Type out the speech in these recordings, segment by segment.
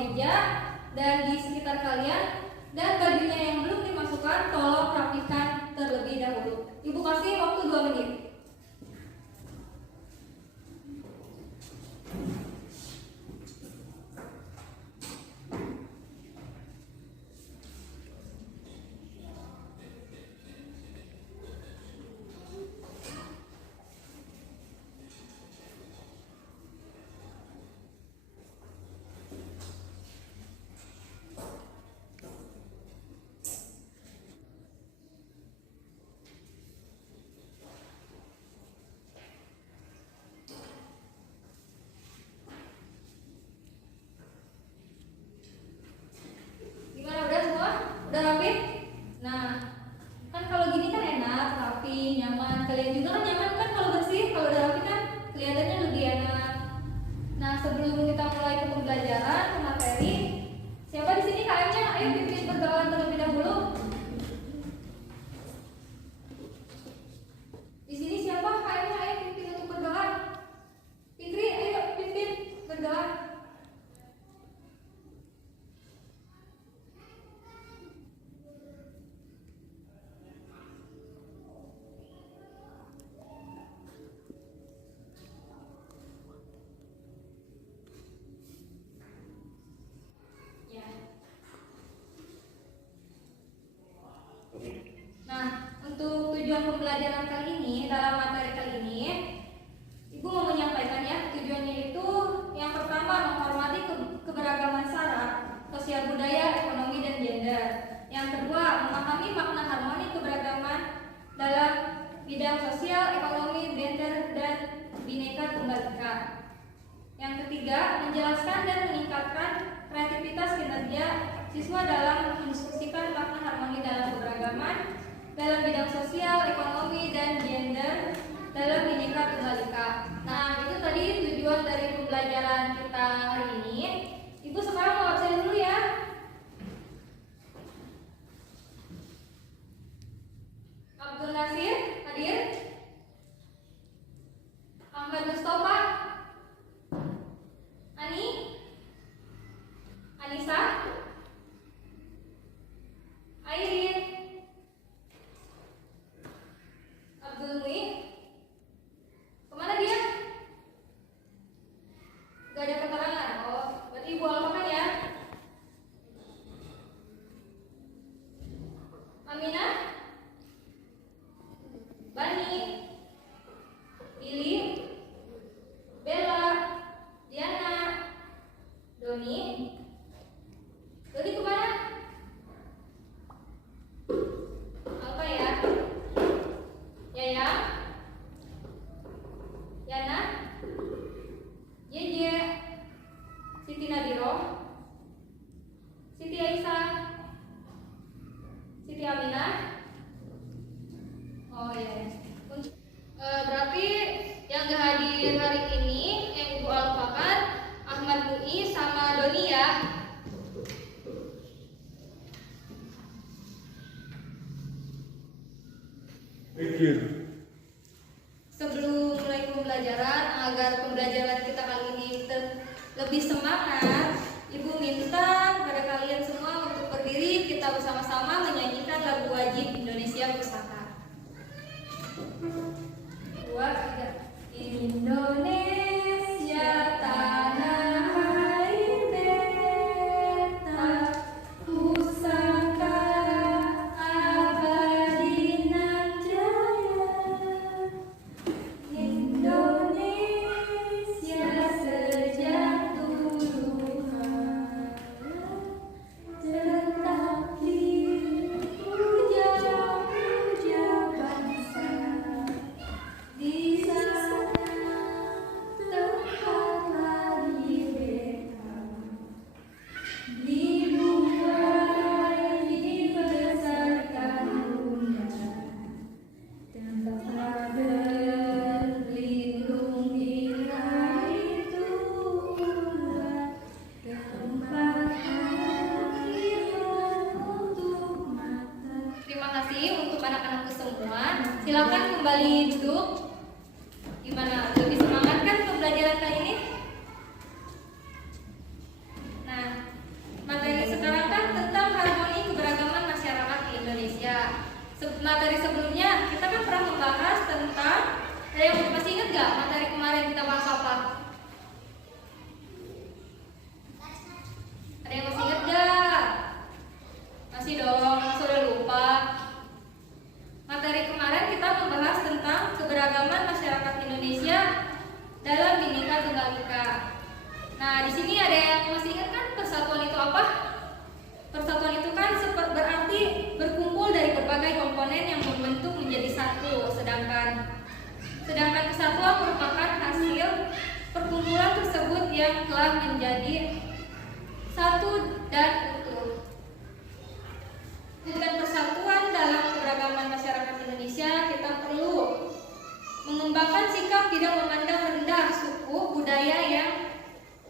meja dan di sekitar kalian, dan bajunya yang belum dimasukkan tolong rapikan terlebih dahulu. Ibu kasih waktu 2 menit. Udah rapi? Nah, kan kalau gini kan enak, rapi, nyaman. Kalian juga kan nyaman kan kalau bersih, kalau udah rapi kan kelihatannya lebih enak. Nah, sebelum kita mulai ke pembelajaran, ke materi, siapa di sini KM-nya? Ayo pimpin pergaulan terlebih dahulu. Di sini siapa KM-nya? Ayo pimpin untuk pergaulan. Fikri, ayo pimpin pergaulan. Untuk tujuan pembelajaran kali ini, dalam materi kali ini, Ibu mau menyampaikan ya, tujuannya itu yang pertama menghormati keberagaman syarat, sosial budaya, ekonomi, dan gender. Yang kedua, memahami makna harmoni keberagaman dalam bidang sosial, ekonomi, gender, dan bineka tunggal ika. Yang ketiga, menjelaskan dan meningkatkan kreativitas kinerja siswa dalam mendiskusikan makna harmoni dalam keberagaman dalam bidang sosial, ekonomi, dan gender dalam bineka tunggal ika. Nah, itu tadi tujuan dari pembelajaran kita hari ini. Ibu sekarang mau absen dulu ya. Abdul Nasir hadir. Ahmad Mustafa, Ani, Anissa, Airin, Abdul Muin. Kemana dia? Gak ada keterangan. Oh, berarti Ibu alpakan ya. Aminah, Bani, Lili, Bella, Diana, Doni. Doni kemana? Apa ya? Yaya, Yana, Yeje, Siti Nadiro, Siti Aisyah, Siti Aminah. Oh iya. Berarti yang gak hadir hari ini yang Ibu alpakan Ahmad Mu'i sama Doni ya. Sebelum mulai pembelajaran, agar pembelajaran kita kali ini lebih semangat, Ibu minta pada kalian semua untuk berdiri, kita bersama-sama menyanyikan lagu wajib Indonesia Pusaka. 2, 3. Indonesia tanah air beta, pusaka abadi nan jaya. Indonesia sejak dulu tetap dipuja-puja bangsa. Di sana tempat lagi beta, dibuai dibesarkan bunda, tempat berlindung di hari Tuhan, tempat akhirat untuk mata. Terima kasih untuk anak-anakku semua. Silakan kembali duduk. Gimana? Lebih semangat kan pembelajaran kali ini? Nah, yang telah menjadi satu dan utuh. Dengan persatuan dalam keberagaman masyarakat Indonesia, kita perlu mengembangkan sikap tidak memandang rendah suku budaya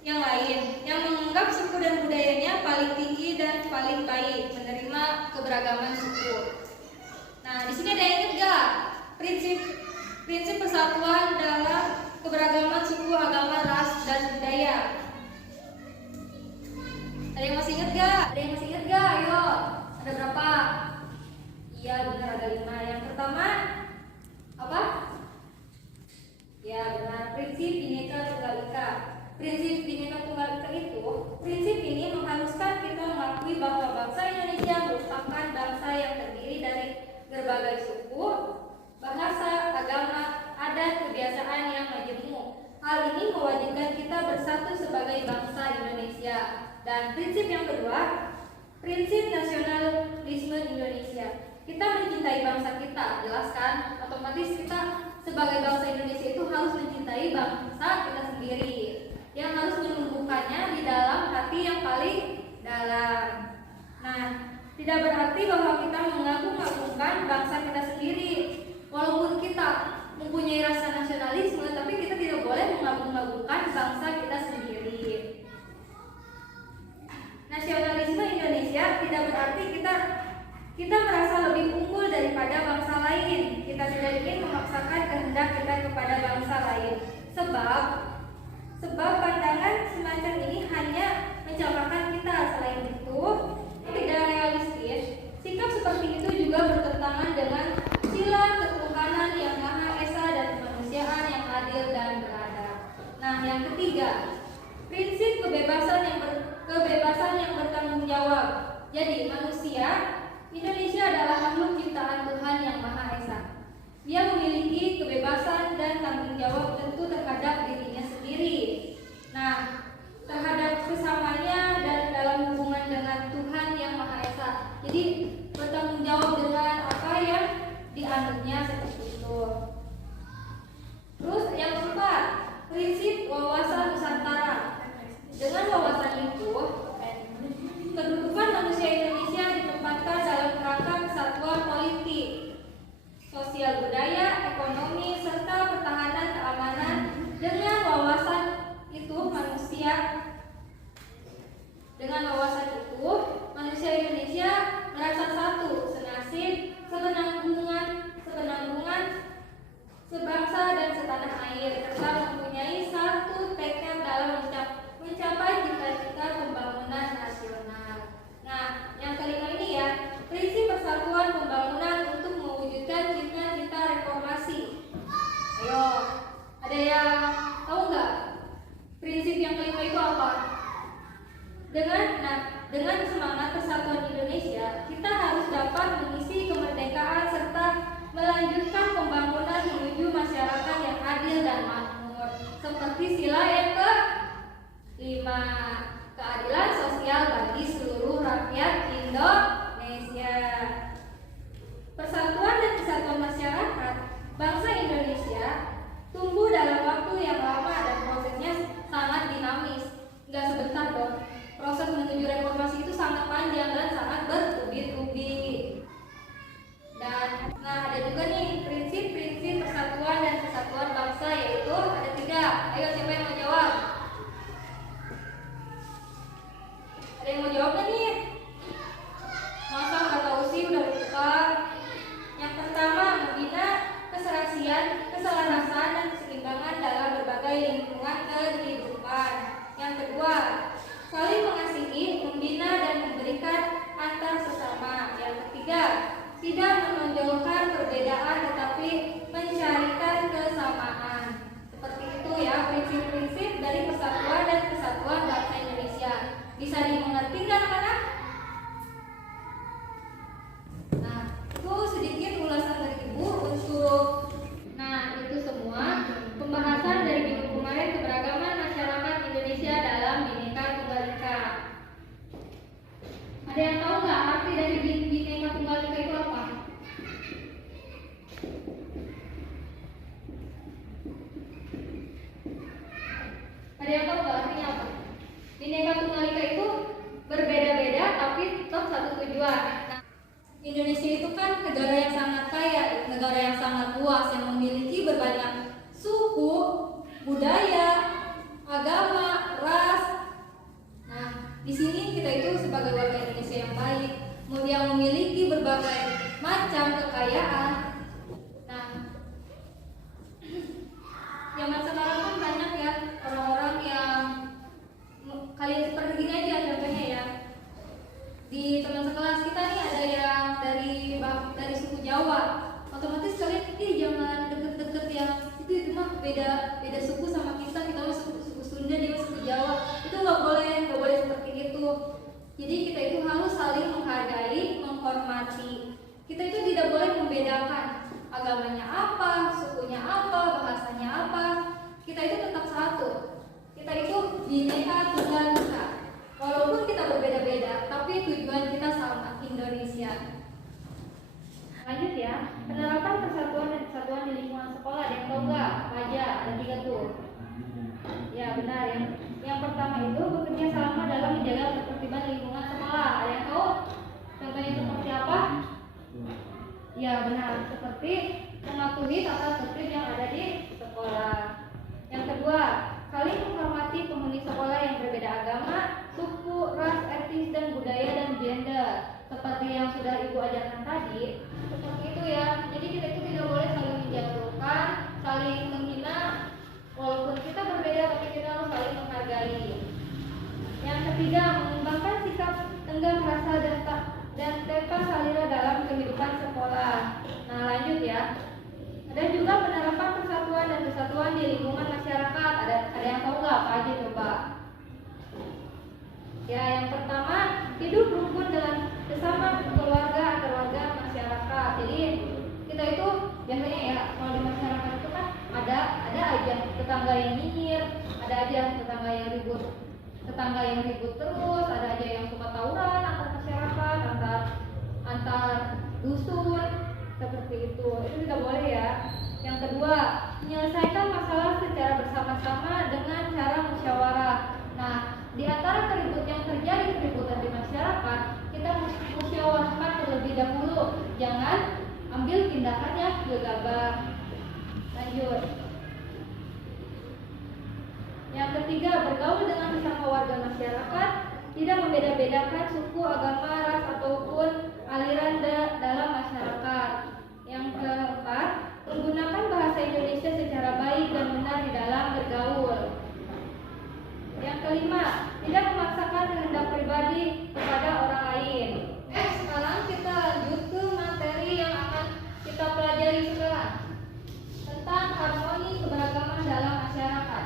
yang lain, yang menganggap suku dan budayanya paling tinggi dan paling baik, menerima keberagaman suku. Nah, di sini ada yang ingat gak prinsip persatuan dalam keberagaman suku, agama, ras, dan budaya? Ada yang masih ingat gak? Ayo, ada berapa? Iya, benar, ada 5. Yang pertama apa? Ya, benar, prinsip Bhinneka Tunggal Ika. Prinsip Bhinneka Tunggal Ika itu, prinsip ini mengharuskan kita mengakui bahwa bangsa Indonesia merupakan bangsa yang terdiri dari berbagai suku, bahasa, agama, adat, kebiasaan yang majemuk. Hal ini mewajibkan kita bersatu sebagai bangsa Indonesia. Dan prinsip yang kedua, prinsip nasionalisme Indonesia. Kita mencintai bangsa kita, jelaskan. Otomatis kita sebagai bangsa Indonesia itu harus mencintai bangsa kita sendiri, yang harus menumbuhkannya di dalam hati yang paling dalam. Nah, tidak berarti bahwa kita mengagung-agungkan bangsa kita sendiri. Walaupun kita mempunyai rasa nasionalisme, tapi kita tidak boleh mengagung-agungkan bangsa kita sendiri. Nasionalisme Indonesia tidak berarti kita merasa lebih unggul daripada bangsa lain. Kita tidak ingin memaksakan kehendak kita kepada bangsa lain. Sebab pandangan semacam ini hanya mencapakan kita. Selain itu, tidak realistis. Sikap seperti itu juga bertentangan dengan sila ketuhanan yang Maha Esa dan kemanusiaan yang adil dan beradab. Nah, yang ketiga, prinsip kebebasan yang bertanggung jawab. Jadi, manusia Indonesia adalah makhluk ciptaan Tuhan yang Maha Esa. Dia memiliki kebebasan dan tanggung jawab tentu terhadap dirinya sendiri. Nah, terhadap sesamanya dan dalam hubungan dengan Tuhan yang Maha Esa. Jadi bertanggung jawab dengan apa yang dianutnya seperti itu. Terus yang keempat, prinsip wawasan Nusantara. Dengan wawasan itu, kedudukan manusia Indonesia ditempatkan dalam kerangka kesatuan politik, sosial budaya, ekonomi, serta pertahanan keamanan. Dengan wawasan itu manusia Indonesia merasa satu, senasib, sepenanggungan, sebangsa dan setanah air, serta mempunyai satu tekad dalam mencapai cita-cita pembangunan nasional. Nah, yang kelima ini ya, prinsip persatuan pembangunan untuk mewujudkan cita-cita reformasi. Ayo, ada yang tahu nggak prinsip yang kelima itu apa? Dengan semangat persatuan Indonesia, kita harus dapat mengisi kemerdekaan serta melanjutkan pembangunan menuju masyarakat yang adil dan makmur. Seperti sila yang ke-5, keadilan sosial bagi seluruh rakyat Indonesia. Persatuan dan kesatuan masyarakat bangsa Indonesia tumbuh dalam waktu yang lama dan prosesnya sangat dinamis. Nggak sebentar dong. Proses menuju reformasi itu sangat panjang dan sangat bertubi-tubi. Dan ada juga nih prinsip-prinsip persatuan dan kesatuan bangsa, yaitu ada 3. Ayo, siapa yang mau jawab? Ada yang mau jawab nih? Masa nggak tahu sih, udah lupa. Yang pertama, membina keserasian, keselarasan, dan keseimbangan dalam berbagai lingkungan kehidupan. Yang kedua, saling mengasihi, membina, dan memberikan antar sesama. Yang ketiga, tidak menonjolkan perbedaan tetapi mencarikan kesamaan. Seperti itu ya prinsip-prinsip dari persatuan dan kesatuan bangsa Indonesia. Bisa dimengerti nggak anak-anak? Nah, itu sedikit ulasan dari Ibu untuk itu semua pembahasan dari minggu kemarin, keberagaman masyarakat Indonesia dalam Bhinneka Tunggal Ika. Ada yang tahu nggak arti dari Bhinneka Tunggal Ika itu apa? Ada yang tahu nggak artinya luas yang memiliki berbanyak suku, budaya, agama, ras. Nah, di sini kita itu sebagai warga Indonesia yang baik, yang memiliki berbagai macam kekayaan. Nah, zaman sekarang kan banyak ya orang-orang yang kalian seperti gini aja contohnya ya. Di teman sekelas kita nih ada yang dari suku Jawa. Otomatis kalian jangan deket-deket yang itu mah beda suku sama kita mah suku Sunda, dia mah suku Jawa. Itu nggak boleh seperti itu. Jadi kita itu harus saling menghargai, menghormati. Kita itu tidak boleh membedakan agamanya apa, sukunya apa, bahasanya apa. Kita itu tetap satu. Kita itu Bhinneka Tunggal Ika. Walaupun kita berbeda-beda, tapi tujuan kita sama, Indonesia. Lanjut ya, penerapan persatuan dan kesatuan di lingkungan sekolah. Ada yang tahu nggak? Apa aja? Ada 3 tuh. Ya benar. Yang pertama itu bekerja sama dalam menjaga ketertiban lingkungan sekolah. Ada yang tahu? Contohnya seperti apa? Ya benar, seperti mematuhi tata tertib yang ada di sekolah. Yang kedua, saling menghormati penghuni sekolah yang berbeda agama, suku, ras, etnis, dan budaya dan gender. Seperti yang sudah Ibu ajarkan tadi, seperti itu ya. Jadi kita itu tidak boleh saling menjatuhkan, saling menghina. Walaupun kita berbeda, tapi kita harus saling menghargai. Yang ketiga, mengembangkan sikap tenggang rasa dan tanpa salira dalam kehidupan sekolah. Nah lanjut ya. Ada juga penerapan persatuan dan kesatuan di lingkungan masyarakat. Ada yang tahu nggak apa aja coba? Ya, yang pertama, hidup rukun dengan sesama keluarga atau warga masyarakat. Jadi kita itu biasanya ya kalau di masyarakat itu kan ada aja tetangga yang nyinyir, ada aja tetangga yang ribut terus, ada aja yang suka tawuran antar masyarakat, antar dusun. Seperti itu tidak boleh ya. Yang kedua, menyelesaikan masalah secara bersama-sama dengan cara musyawarah. Nah, di antara keributan di masyarakat, kita musyawarahkan terlebih dahulu. Jangan ambil tindakan yang gegabah. Lanjut. Yang ketiga, bergaul dengan sesama warga masyarakat, tidak membeda-bedakan suku, agama, ras ataupun aliran dalam masyarakat. Yang keempat, menggunakan bahasa Indonesia secara baik dan benar di dalam bergaul. Yang kelima, tidak memaksakan kehendak pribadi kepada orang lain. Sekarang kita lanjut ke materi yang akan kita pelajari sekarang, tentang harmoni keberagaman dalam masyarakat.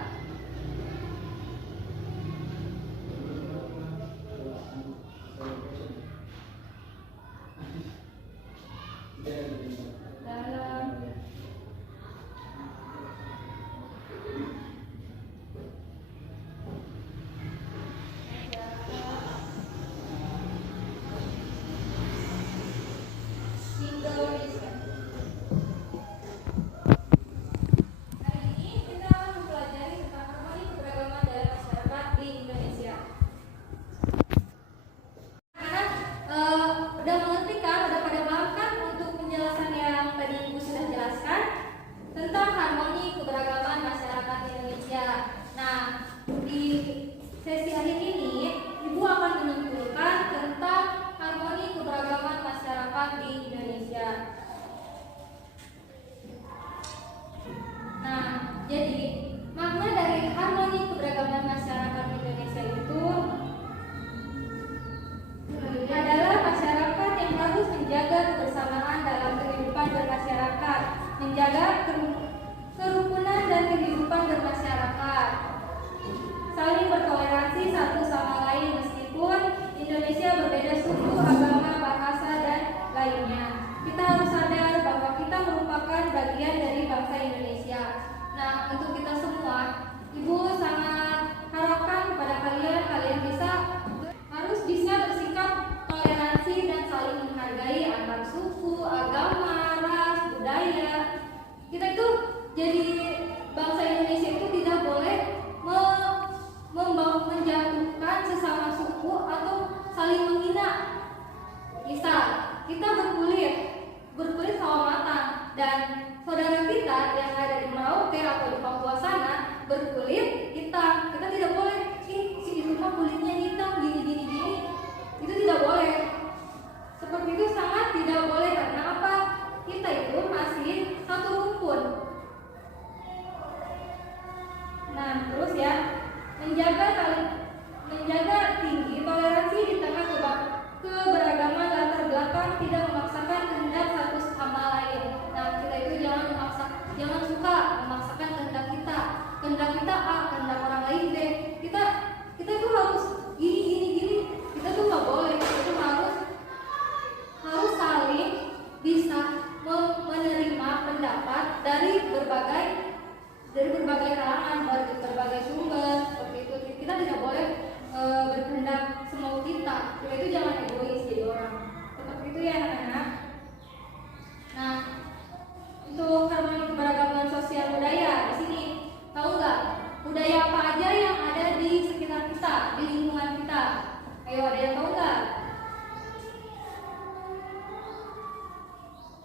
Ayo, ada yang tahu nggak?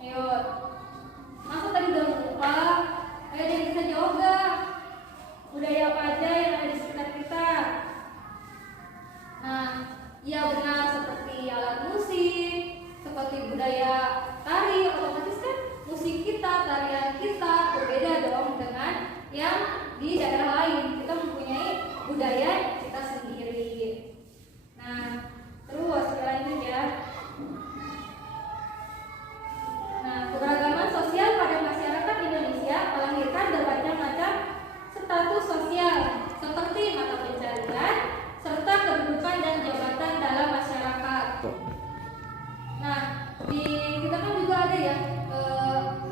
Ayo, masa tadi udah lupa? Ayo, ada yang bisa jawab nggak? Budaya apa aja yang ada di sekitar kita? Nah, ya benar, seperti alat musik, seperti budaya tari, otomatis kan musik kita, tarian kita berbeda dong dengan yang di daerah lain. Kita mempunyai budaya kita sendiri. Nah, terus selanjutnya. Nah, keberagaman sosial pada masyarakat Indonesia melahirkan berbagai macam status sosial seperti mata pencarian serta kedudukan dan jabatan dalam masyarakat. Nah, di kita kan juga ada ya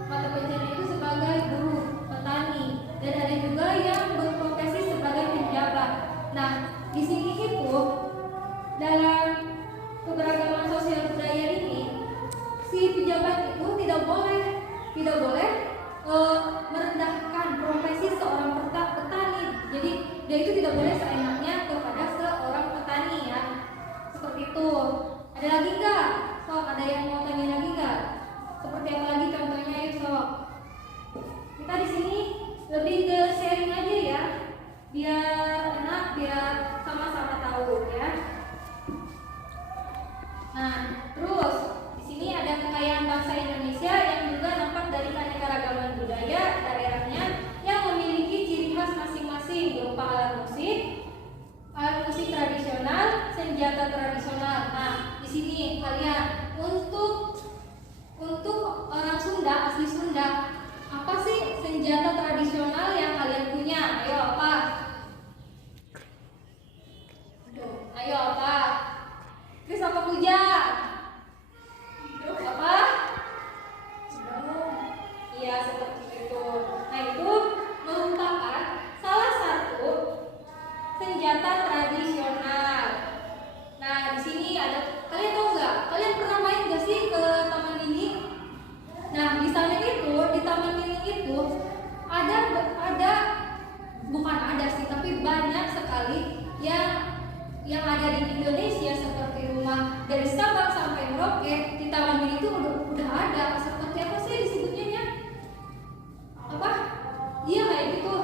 mata pencarian itu sebagai buruh, petani, dan ada juga yang berprofesi sebagai penjabat. Nah, di sini itu dalam keberagaman sosial budaya ini si pejabat itu tidak boleh merendahkan profesi seorang petani. Jadi dia itu tidak boleh seenaknya kepada seorang petani ya. Seperti itu. Ada lagi nggak? Sok, ada yang mau tanya lagi nggak? Seperti apa lagi contohnya yuk sok. Kita di sini lebih ke sharing aja ya, biar enak, biar sama-sama tahu ya. Nah, terus di sini ada kekayaan bangsa Indonesia yang juga nampak dari keanekaragaman budaya daerahnya yang memiliki ciri khas masing-masing berupa alat musik tradisional, senjata tradisional. Nah, di sini kalian untuk orang Sunda, asli Sunda, apa sih senjata tradisional yang kalian punya? Ayo apa? Ayo apa? Chris apa Puja? Apa? Iya, seperti itu. Nah, itu merupakan salah satu senjata tradisional. Nah, di sini ada, kalian tahu nggak? Kalian pernah main nggak sih ke Taman Mini? Nah, di sana itu, di Taman Mini itu ada bukan ada sih, tapi banyak sekali yang ada di Indonesia, seperti rumah dari Sabang sampai Merauke. Di Taman Mini itu udah ada. Seperti apa sih disebutnya ya? Apa? Iya kayak gitu.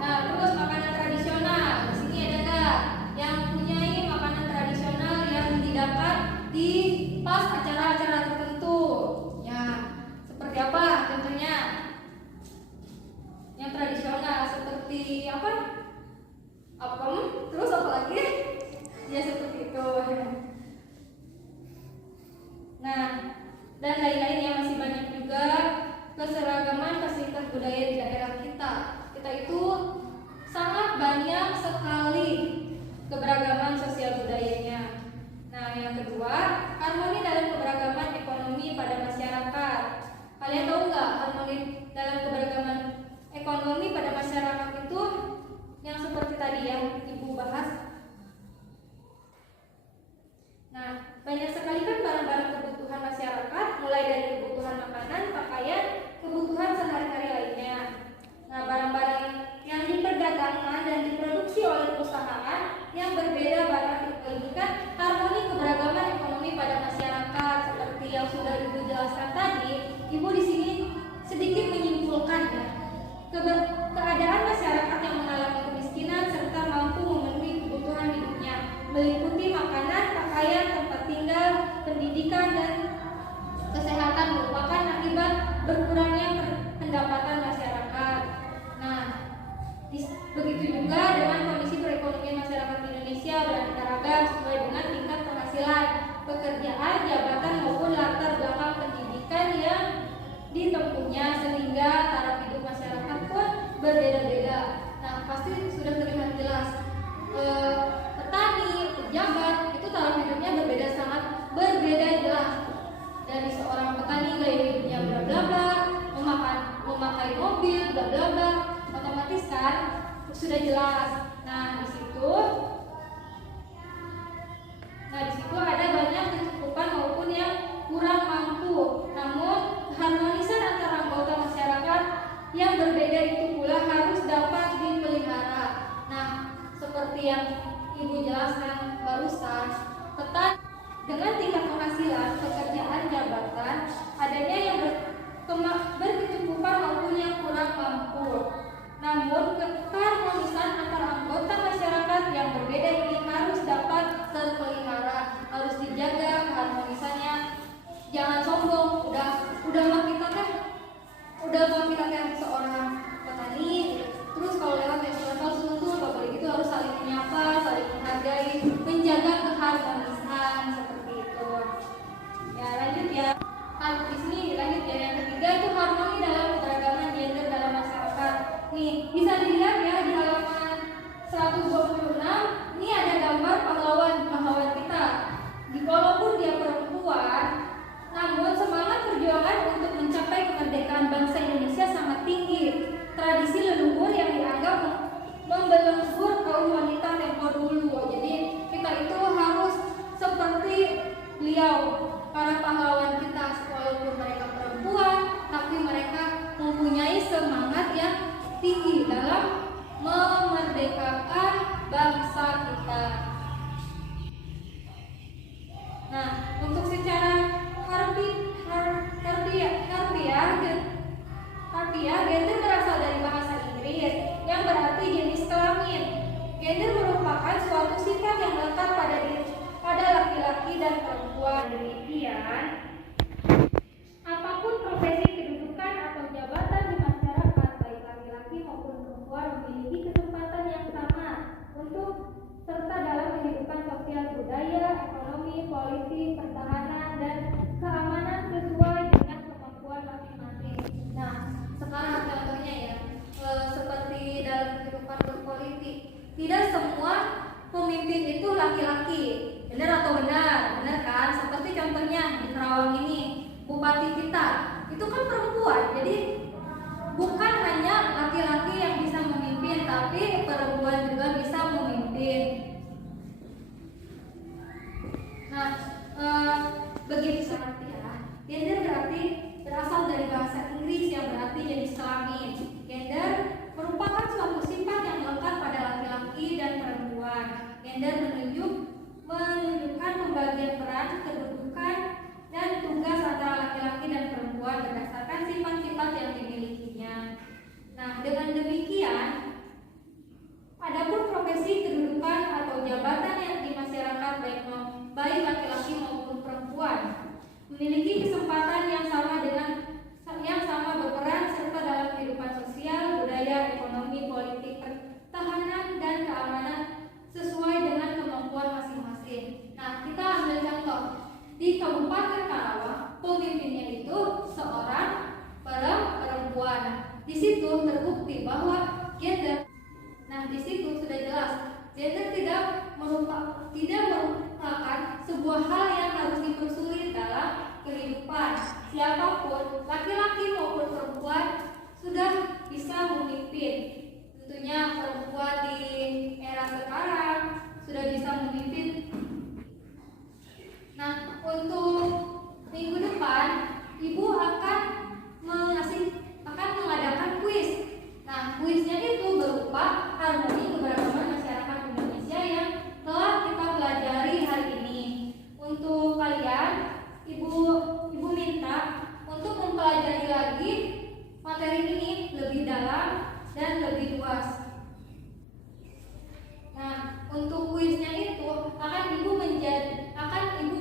Nah, terus makanan tradisional. Di sini ada nggak yang punyai makanan tradisional yang didapat di pas acara-acara tertentu? Ya, seperti apa contohnya? Yang tradisional seperti apa? Apem, terus apa lagi? Ya seperti itu. Nah, dan lain-lain yang masih banyak juga keseragaman fasilitas budaya di daerah kita. Kita itu sangat banyak sekali keberagaman sosial budayanya. Nah, yang kedua, harmoni dalam keberagaman ekonomi pada masyarakat. Kalian tahu nggak harmoni dalam keberagaman ekonomi pada masyarakat itu yang seperti tadi yang Ibu bahas? Nah, banyak sekali kan barang-barang kebutuhan masyarakat, mulai dari kebutuhan makanan, pakaian, kebutuhan sehari-hari lainnya. Nah, barang-barang yang diperdagangkan dan diproduksi oleh perusahaan yang berbeda barang diberikan harmoni keberagaman ekonomi pada masyarakat. Seperti yang sudah Ibu jelaskan tadi, Ibu di sini sedikit menyimpulkan ya, keadaan masyarakat yang mengalami kemiskinan serta mampu memenuhi kebutuhan hidupnya, meliputi makanan, pakaian, tempat tinggal, pendidikan, dan kesehatan merupakan akibat berkurangnya pendapatan masyarakat. Nah, begitu juga dengan kondisi perekonomian masyarakat Indonesia beraneka ragam sesuai dengan tingkat penghasilan, pekerjaan, jabatan maupun latar belakang pendidikan yang ditempuhnya, sehingga taraf hidup masyarakat pun berbeda-beda. Nah, pasti sudah terlihat jelas petani, pejabat itu taraf hidupnya berbeda, sangat berbeda jelas. Dari seorang petani gaya hidupnya bla bla bla, memakai mobil bla bla bla, otomatis kan sudah jelas. Nah, di situ ada banyak kecukupan maupun yang kurang mampu. Namun keharmonisan antara anggota masyarakat yang berbeda itu pula harus dapat dipelihara. Nah, seperti seperti yang Ibu jelaskan barusan, ketat dengan tingkat penghasilan, pekerjaan, jabatan, adanya yang berkecukupan maupun yang kurang mampu. Namun, keharmonisan antar anggota masyarakat yang berbeda ini harus dapat terpelihara, harus dijaga keharmonisannya. Jangan sombong, udah mah kita kan seorang petani, terus kalau lewat festival suntuk, bapak itu harus saling menyapa, saling menghargai, menjaga keharmonisan seperti itu. Ya lanjut ya. Di sini lanjut ya, yang ketiga itu harmoni dalam keberagaman gender dalam masyarakat. Nih bisa dilihat ya di halaman 126, ini ada gambar pahlawan kita. Walaupun dia perempuan, namun semangat perjuangan untuk mencapai kemerdekaan bangsa Indonesia sangat tinggi. Tradisi leluhur yang dianggap membelenggur kaum wanita tempo dulu. Jadi kita itu harus seperti beliau, para pahlawan kita, walaupun mereka perempuan, tapi mereka mempunyai semangat yang tinggi dalam memerdekakan bangsa kita. Nah, untuk secara harfiah, gender berasal dari bahasa Inggris yang berarti jenis kelamin. Gender merupakan suatu sifat yang melekat pada laki-laki dan perempuan. Demikian, apapun profesi, kedudukan atau jabatan di masyarakat, baik laki-laki maupun perempuan memiliki kesempatan yang sama untuk serta dalam kehidupan sosial, budaya, ekonomi, politik, pertahanan, dan keamanan sesuai dengan kemampuan masing-masing. Nah, sekarang contohnya ya, seperti dalam kehidupan berpolitik, tidak semua pemimpin itu laki-laki. Benar atau benar? Benar kan? Seperti contohnya di Karawang ini, bupati kita itu kan perempuan. Jadi bukan hanya laki-laki yang bisa memimpin, tapi perempuan juga bisa memimpin. Nah, begitu seperti ya. Gender berarti berasal dari bahasa Inggris yang berarti jenis kelamin. Gender merupakan suatu sifat yang melekat pada laki-laki dan perempuan. Gender menunjukkan pembagian peran, kedudukan, dan tugas antara laki-laki dan perempuan berdasarkan sifat-sifat yang dimilikinya. Nah, dengan demikian, adapun profesi, kedudukan, atau jabatan yang di masyarakat baik laki-laki maupun perempuan memiliki kesempatan yang sama berperan serta dalam kehidupan sosial, budaya, ekonomi, politik, pertahanan, dan keamanan sesuai dengan kemampuan masing-masing. Nah, kita ambil contoh di Kabupaten Karawang, pemimpinnya itu seorang perempuan. Di situ terbukti bahwa gender. Nah, di situ sudah jelas gender tidak merupakan sebuah hal yang harus dipersulit dalam kehidupan. Siapapun, laki-laki maupun perempuan, sudah bisa memimpin. Tentunya perempuan di era sekarang sudah bisa memimpin. Nah, untuk minggu depan Ibu akan mengadakan kuis. Nah, kuisnya itu berupa harmoni keberagaman masyarakat Indonesia yang telah kita pelajari hari ini. Untuk kalian, Ibu minta untuk mempelajari lagi materi ini lebih dalam dan lebih luas. Nah, untuk kuisnya itu akan Ibu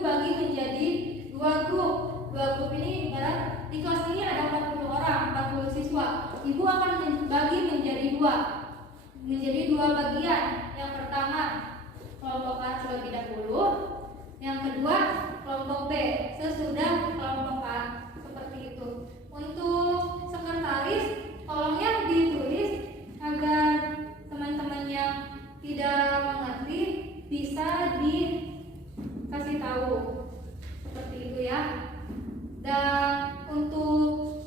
bagi menjadi dua grup. Dua grup ini ibarat di kelas ini ada 40 orang, 40 siswa. Ibu akan bagi menjadi dua bagian. Yang pertama kelompok A terlebih dahulu, yang kedua kelompok B sesudah kelompok A, seperti itu. Untuk sekretaris, tolongnya ditulis agar teman-teman yang tidak mengerti bisa dikasih tahu, seperti itu ya. Dan untuk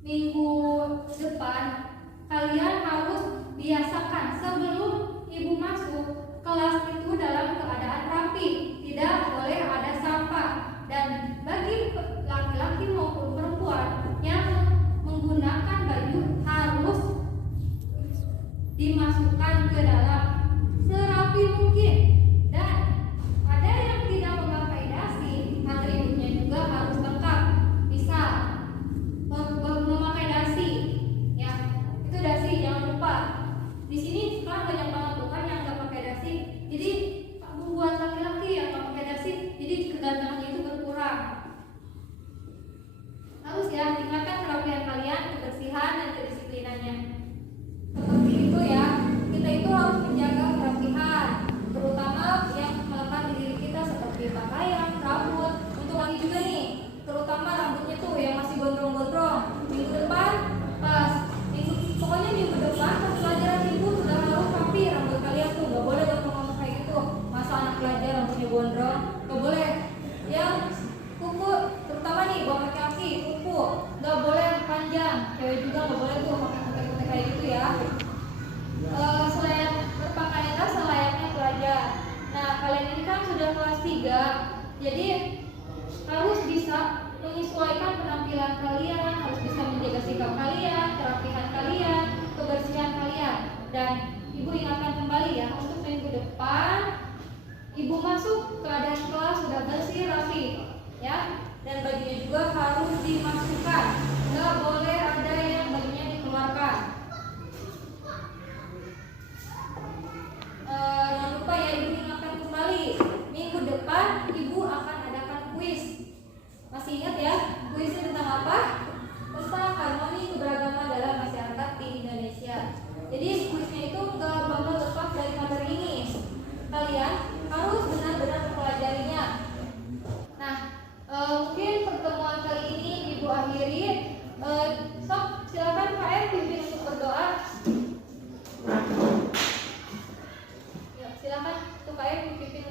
minggu depan kalian harus biasakan sebelum Ibu masuk kelas itu dalam keadaan rapi, tidak boleh ada sampah. Dan bagi laki-laki maupun perempuan yang menggunakan baju harus dimasukkan ke dalam sudah kelas 3, jadi harus bisa menyesuaikan penampilan kalian, harus bisa menjaga sikap kalian, kerapihan kalian, kebersihan kalian. Dan Ibu ingatkan kembali ya, untuk minggu depan Ibu masuk keadaan kelas sudah bersih rapi ya, dan bajunya juga harus dimasukkan, nggak boleh ada yang bajunya dikeluarkan. Jangan lupa ya, Ibu ingatkan kembali, minggu depan Ibu akan adakan kuis. Masih ingat ya, kuisnya tentang apa? Tentang harmoni keberagaman dalam masyarakat di Indonesia. Jadi kuisnya itu gak bakal lepas dari materi ini. Kalian harus benar-benar mempelajarinya. Nah, mungkin pertemuan kali ini Ibu akhiri. Sok, silakan Pak R pimpin untuk berdoa. Ya, silakan untuk Pak R pimpin